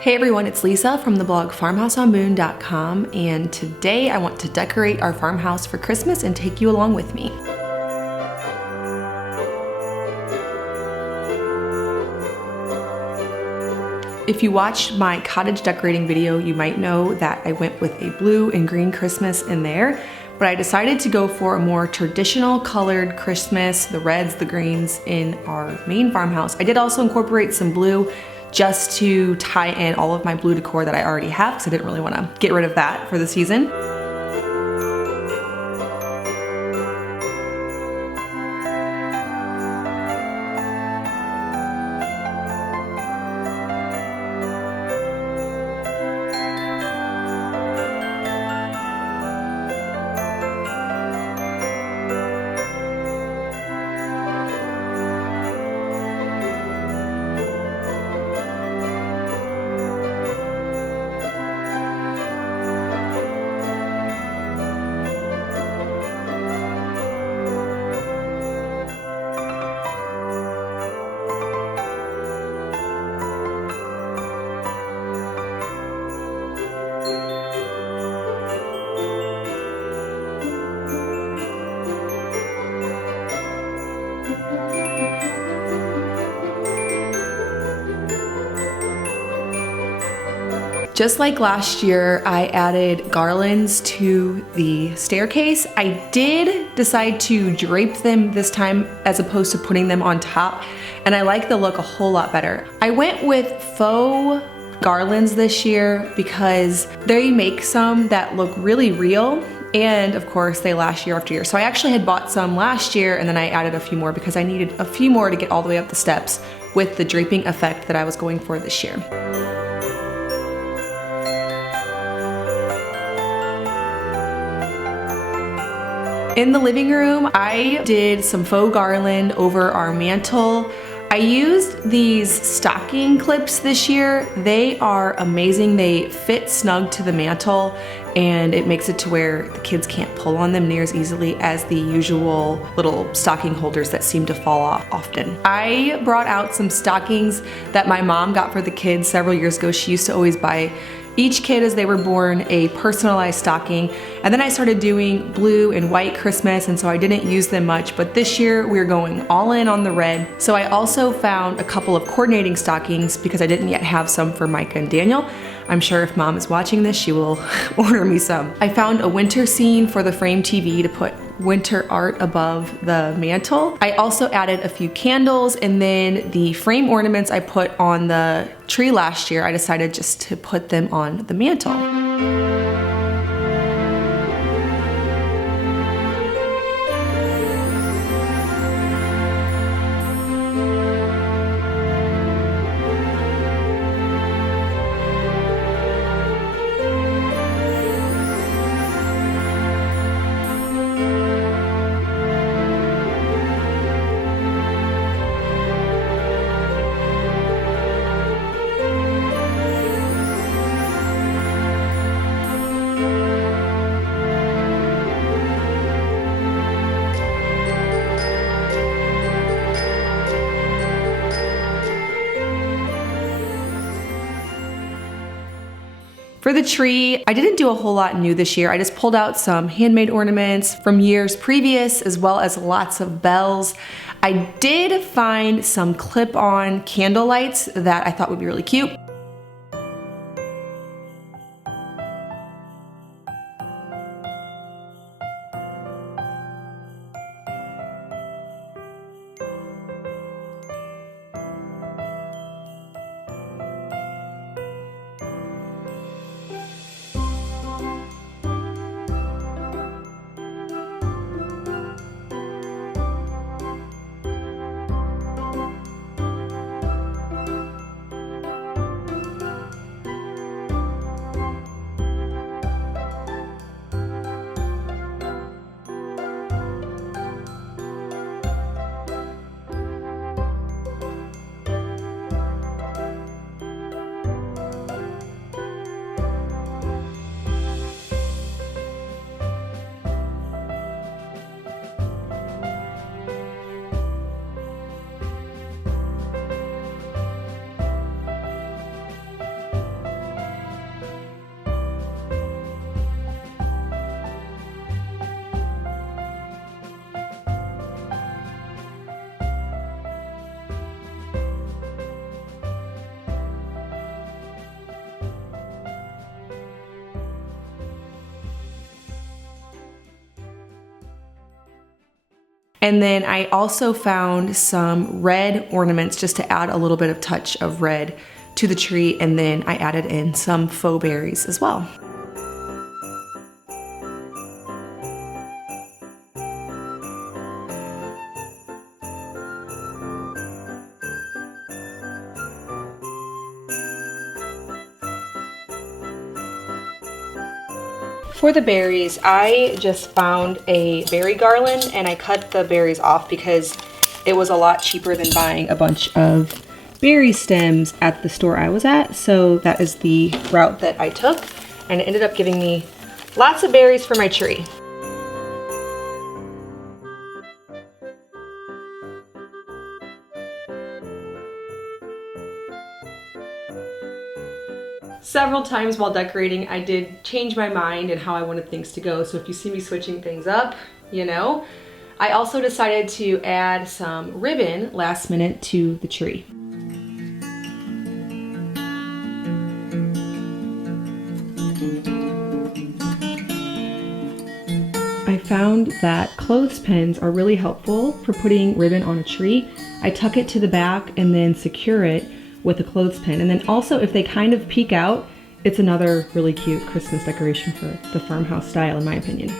Hey everyone, it's Lisa from the blog farmhouseonboone.com, and today I want to decorate our farmhouse for Christmas and take you along with me. If you watched my cottage decorating video, you might know that I went with a blue and green Christmas in there, but I decided to go for a more traditional colored Christmas, the reds, the greens in our main farmhouse. I did also incorporate some blue just to tie in all of my blue decor that I already have because I didn't really want to get rid of that for the season. Just like last year, I added garlands to the staircase. I did decide to drape them this time as opposed to putting them on top, and I like the look a whole lot better. I went with faux garlands this year because they make some that look really real, and of course they last year after year. So I actually had bought some last year and then I added a few more because I needed a few more to get all the way up the steps with the draping effect that I was going for this year. In the living room, I did some faux garland over our mantle. I used these stocking clips this year. They are amazing. They fit snug to the mantle and it makes it to where the kids can't pull on them near as easily as the usual little stocking holders that seem to fall off often. I brought out some stockings that my mom got for the kids several years ago. She used to always buy each kid as they were born a personalized stocking, and then I started doing blue and white Christmas, and so I didn't use them much, but this year we're going all in on the red. So I also found a couple of coordinating stockings because I didn't yet have some for Micah and Daniel. I'm sure if mom is watching this, she will order me some. I found a winter scene for the frame TV to put winter art above the mantle. I also added a few candles, and then the frame ornaments I put on the tree last year, I decided just to put them on the mantle. For the tree, I didn't do a whole lot new this year. I just pulled out some handmade ornaments from years previous, as well as lots of bells. I did find some clip-on candle lights that I thought would be really cute. And then I also found some red ornaments just to add a little bit of touch of red to the tree, and then I added in some faux berries as well. For the berries, I just found a berry garland and I cut the berries off because it was a lot cheaper than buying a bunch of berry stems at the store I was at. So that is the route that I took, and it ended up giving me lots of berries for my tree. Several times while decorating, I did change my mind and how I wanted things to go. So if you see me switching things up, you know. I also decided to add some ribbon last minute to the tree. I found that clothespins are really helpful for putting ribbon on a tree. I tuck it to the back and then secure it with a clothespin. And then also, if they kind of peek out, it's another really cute Christmas decoration for the farmhouse style, in my opinion.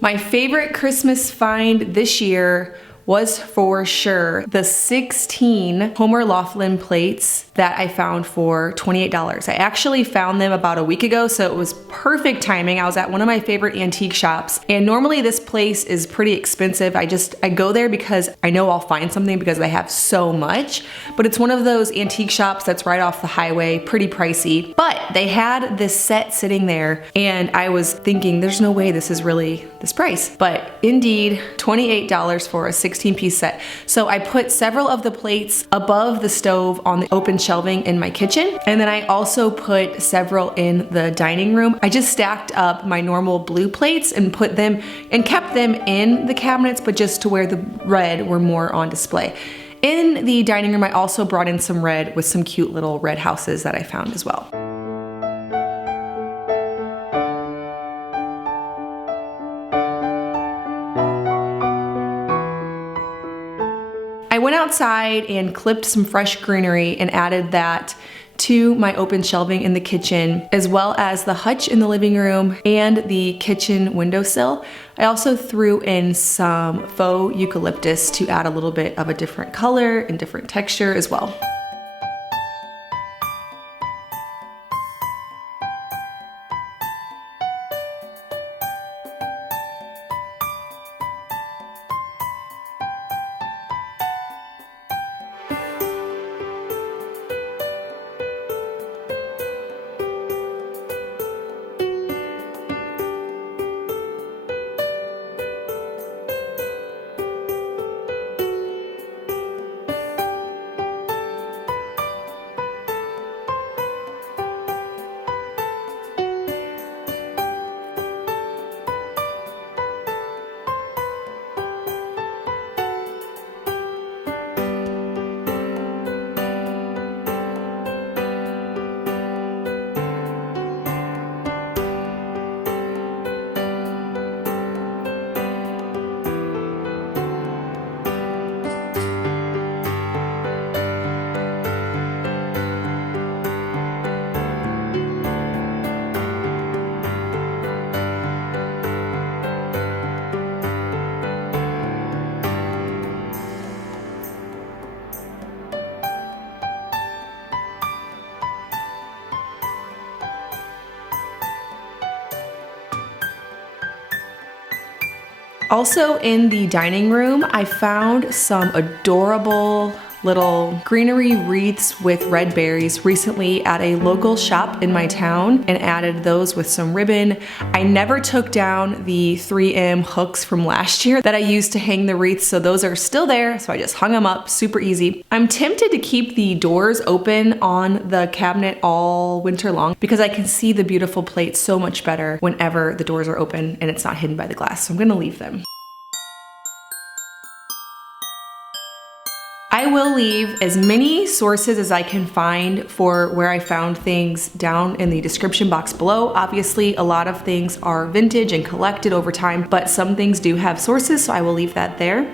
My favorite Christmas find this year was for sure the 16 Homer Laughlin plates that I found for $28. I actually found them about a week ago, so it was perfect timing. I was at one of my favorite antique shops, and normally this place is pretty expensive. I go there because I know I'll find something because they have so much, but it's one of those antique shops that's right off the highway, pretty pricey. But they had this set sitting there, and I was thinking, there's no way this is really this price. But indeed, $28 for a 16-piece set. So I put several of the plates above the stove on the open shelving in my kitchen. And then I also put several in the dining room. I just stacked up my normal blue plates and put them and kept them in the cabinets, but just to where the red were more on display. In the dining room, I also brought in some red with some cute little red houses that I found as well. I went outside and clipped some fresh greenery and added that to my open shelving in the kitchen, as well as the hutch in the living room and the kitchen windowsill. I also threw in some faux eucalyptus to add a little bit of a different color and different texture as well. Also in the dining room, I found some adorable little greenery wreaths with red berries recently at a local shop in my town and added those with some ribbon. I never took down the 3M hooks from last year that I used to hang the wreaths, so those are still there, so I just hung them up, super easy. I'm tempted to keep the doors open on the cabinet all winter long because I can see the beautiful plates so much better whenever the doors are open and it's not hidden by the glass, so I'm gonna leave them. I will leave as many sources as I can find for where I found things down in the description box below. Obviously, a lot of things are vintage and collected over time, but some things do have sources, so I will leave that there.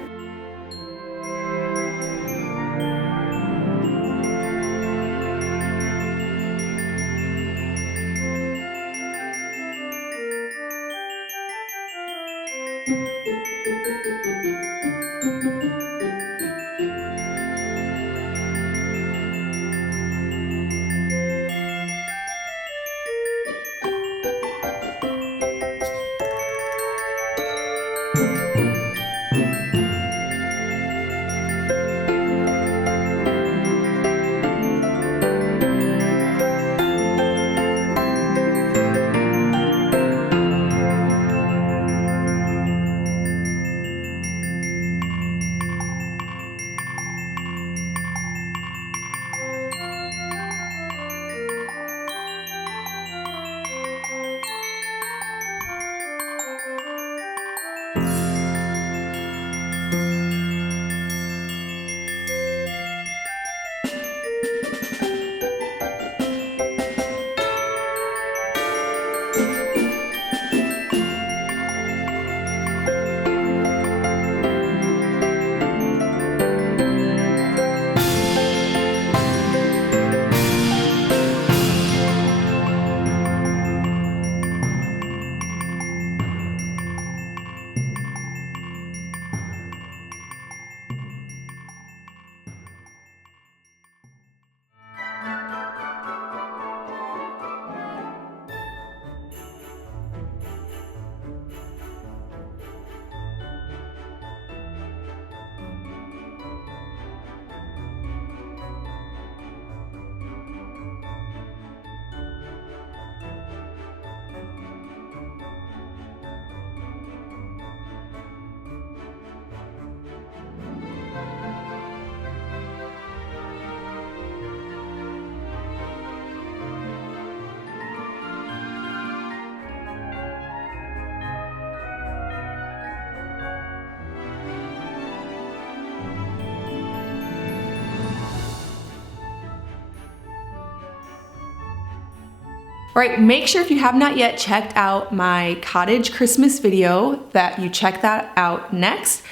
All right, make sure if you have not yet checked out my cottage Christmas video that you check that out next.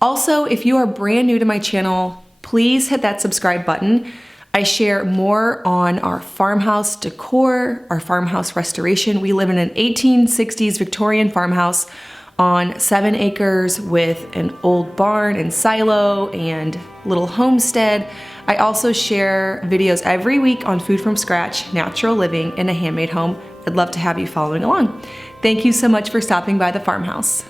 Also, if you are brand new to my channel, please hit that subscribe button. I share more on our farmhouse decor, our farmhouse restoration. We live in an 1860s Victorian farmhouse on 7 acres with an old barn and silo and little homestead. I also share videos every week on food from scratch, natural living in a handmade home. I'd love to have you following along. Thank you so much for stopping by the farmhouse.